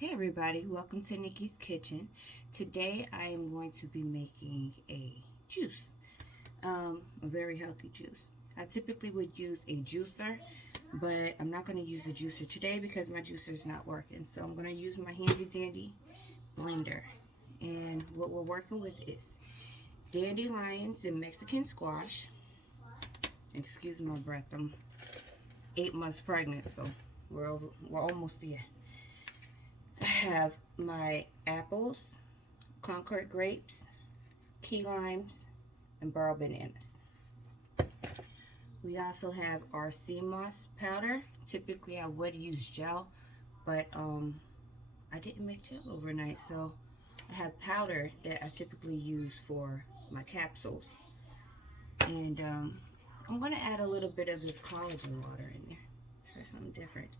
Hey everybody, welcome to Nicki's Kitchen. Today I am going to be making a juice, a very healthy juice. I typically would use a juicer, but I'm not going to use a juicer today because my juicer is not working. So I'm going to use my handy dandy blender. And what we're working with is dandelions and Mexican squash. Excuse my breath, I'm 8 months pregnant, so we're almost there. I have my apples, Concord grapes, key limes, and Burro Bananas. We also have our Seamoss powder. Typically I would use gel, but I didn't make gel overnight, so I have powder that I typically use for my capsules. And I'm going to add a little bit of this collagen water in there. Try something different.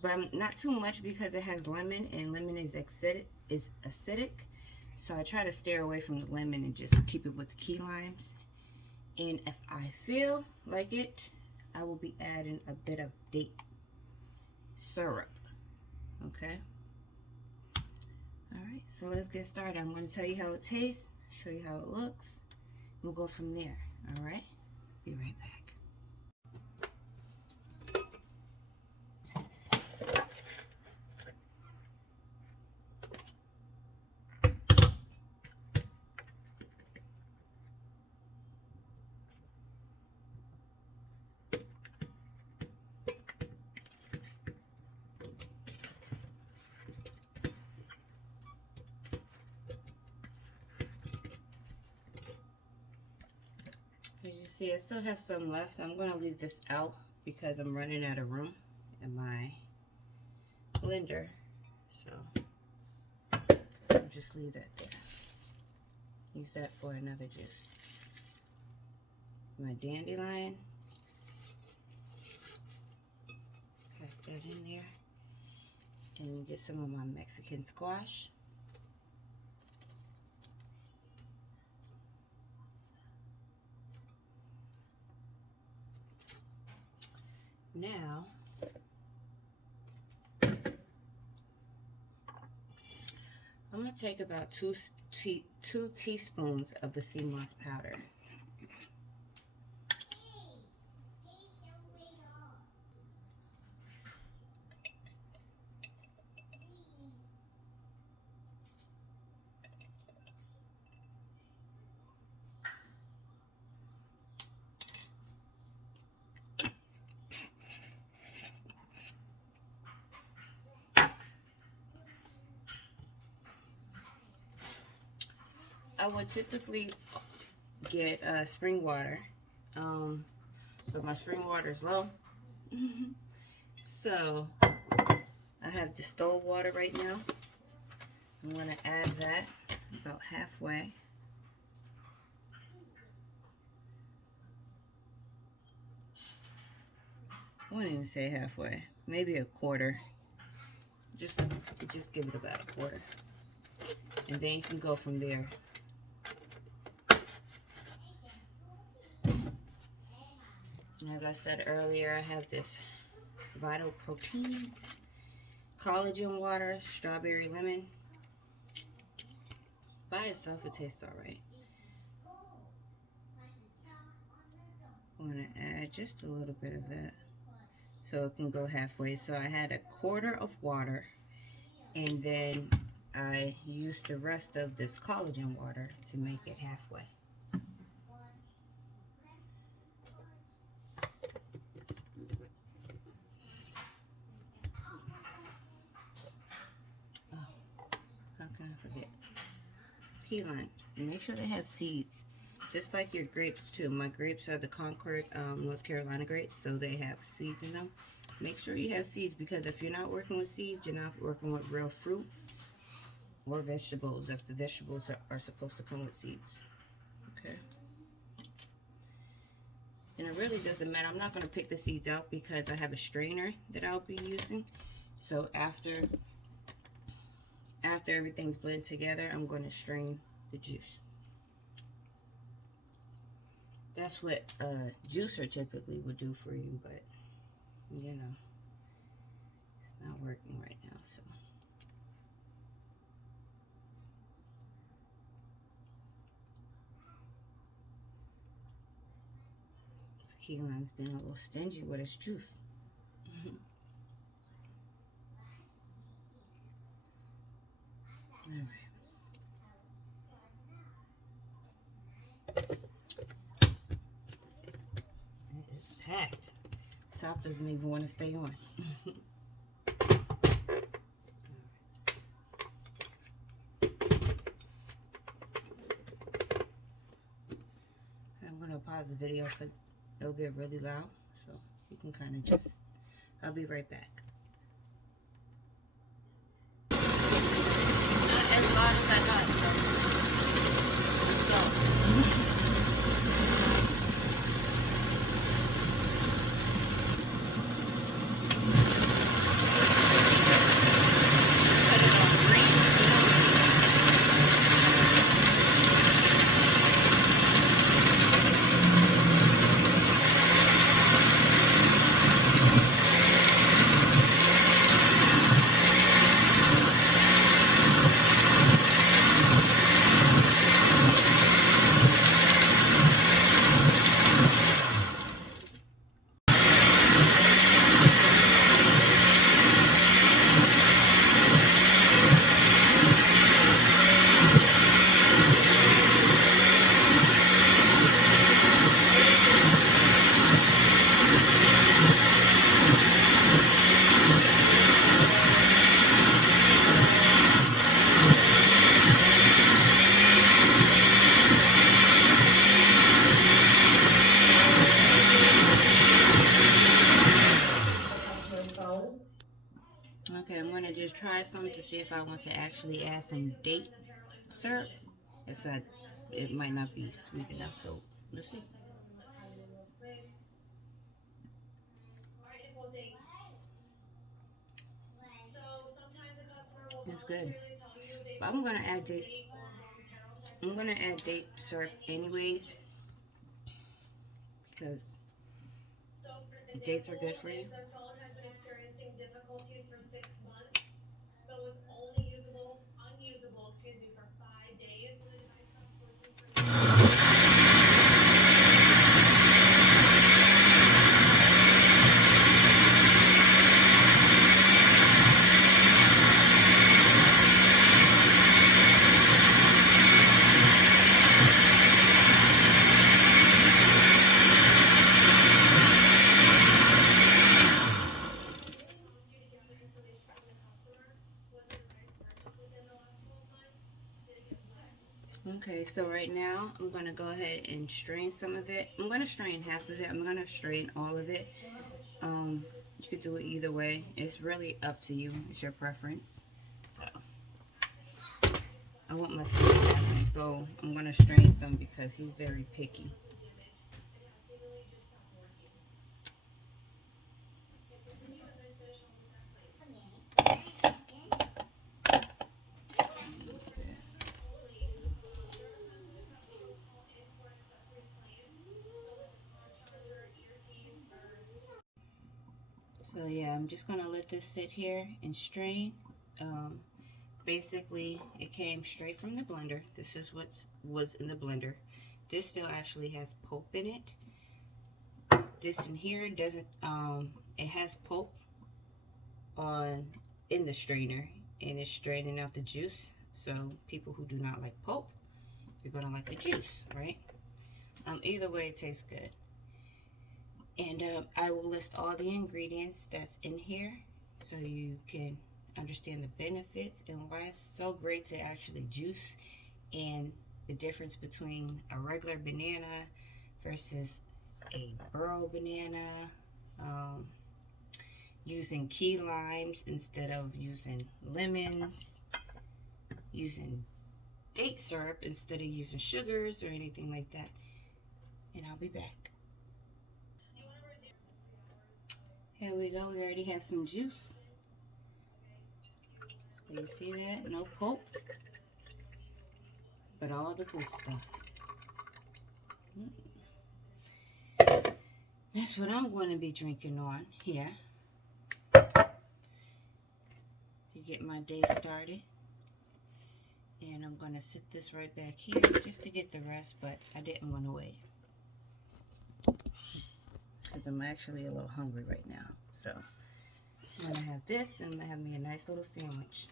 But not too much because it has lemon, and lemon is acidic. So I try to steer away from the lemon and just keep it with the key limes. And if I feel like it, I will be adding a bit of date syrup. Okay? Alright, so let's get started. I'm going to tell you how it tastes, show you how it looks, and we'll go from there. Alright? Be right back. As you see, I still have some left. I'm going to leave this out because I'm running out of room in my blender. So I'll just leave that there. Use that for another juice. My dandelion. Pack that in there. And get some of my Mexican squash. Now, I'm going to take about two teaspoons of the Seamoss powder. I would typically get spring water, but my spring water is low. So I have distilled water right now. I'm going to add that about halfway. I wouldn't even say halfway, maybe a quarter. Just give it about a quarter. And then you can go from there. And as I said earlier, I have this Vital Proteins, collagen water, strawberry lemon. By itself, it tastes alright. I'm going to add just a little bit of that so it can go halfway. So I had a quarter of water, and then I used the rest of this collagen water to make it halfway. How can I forget? Key limes. Make sure they have seeds, just like your grapes too. My grapes are the Concord, North Carolina grapes, so they have seeds in them. Make sure you have seeds, because if you're not working with seeds, you're not working with real fruit or vegetables, if the vegetables are supposed to come with seeds. Okay. And it really doesn't matter. I'm not going to pick the seeds out because I have a strainer that I'll be using. So after everything's blended together, I'm going to strain the juice. That's what a juicer typically would do for you, but you know, it's not working right now, so Key lime's been a little stingy with its juice. Alright. It is packed. Top doesn't even want to stay on. I'm going to pause the video because it'll get really loud. So you can kind of just, I'll be right back. Not as loud as I thought, so let's go. Okay, I'm going to just try some to see if I want to actually add some date syrup. It might not be sweet enough, so let's see. It's good. But I'm going to add date. I'm going to add date syrup anyways because dates are good for you. Okay, so right now I'm going to go ahead and strain some of it. I'm going to strain half of it. I'm going to strain all of it. You could do it either way. It's really up to you. It's your preference. So I want my son laughing, so I'm going to strain some because he's very picky. So yeah, I'm just gonna let this sit here and strain. Basically, it came straight from the blender. This is what was in the blender. This still actually has pulp in it. This in here doesn't. It has pulp in the strainer, and it's straining out the juice. So people who do not like pulp, you're gonna like the juice, right? Either way, it tastes good. And I will list all the ingredients that's in here so you can understand the benefits and why it's so great to actually juice, and the difference between a regular banana versus a burro banana, using key limes instead of using lemons, using date syrup instead of using sugars or anything like that. And I'll be back. Here we go. We already have some juice. So you see that? No pulp, but all the good stuff. That's what I'm going to be drinking on here to get my day started. And I'm going to sit this right back here just to get the rest, but I didn't want to wait. because I'm actually a little hungry right now. So I'm going to have this, and I'm going to have me a nice little sandwich.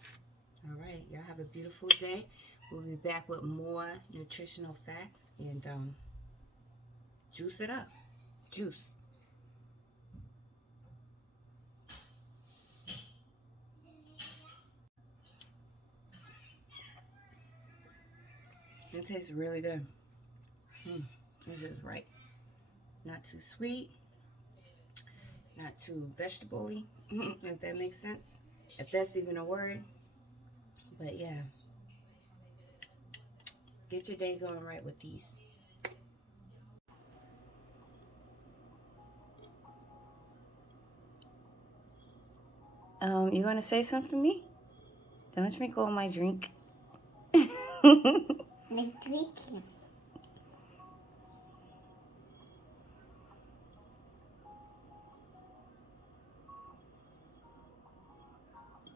All right, y'all have a beautiful day. We'll be back with more nutritional facts, and juice it up. Juice. It tastes really good. This is right. Not too sweet, not too vegetable-y, if that makes sense. If that's even a word. But yeah, get your day going right with these. You gonna say something for me? Don't drink all my drink. I'm drinking.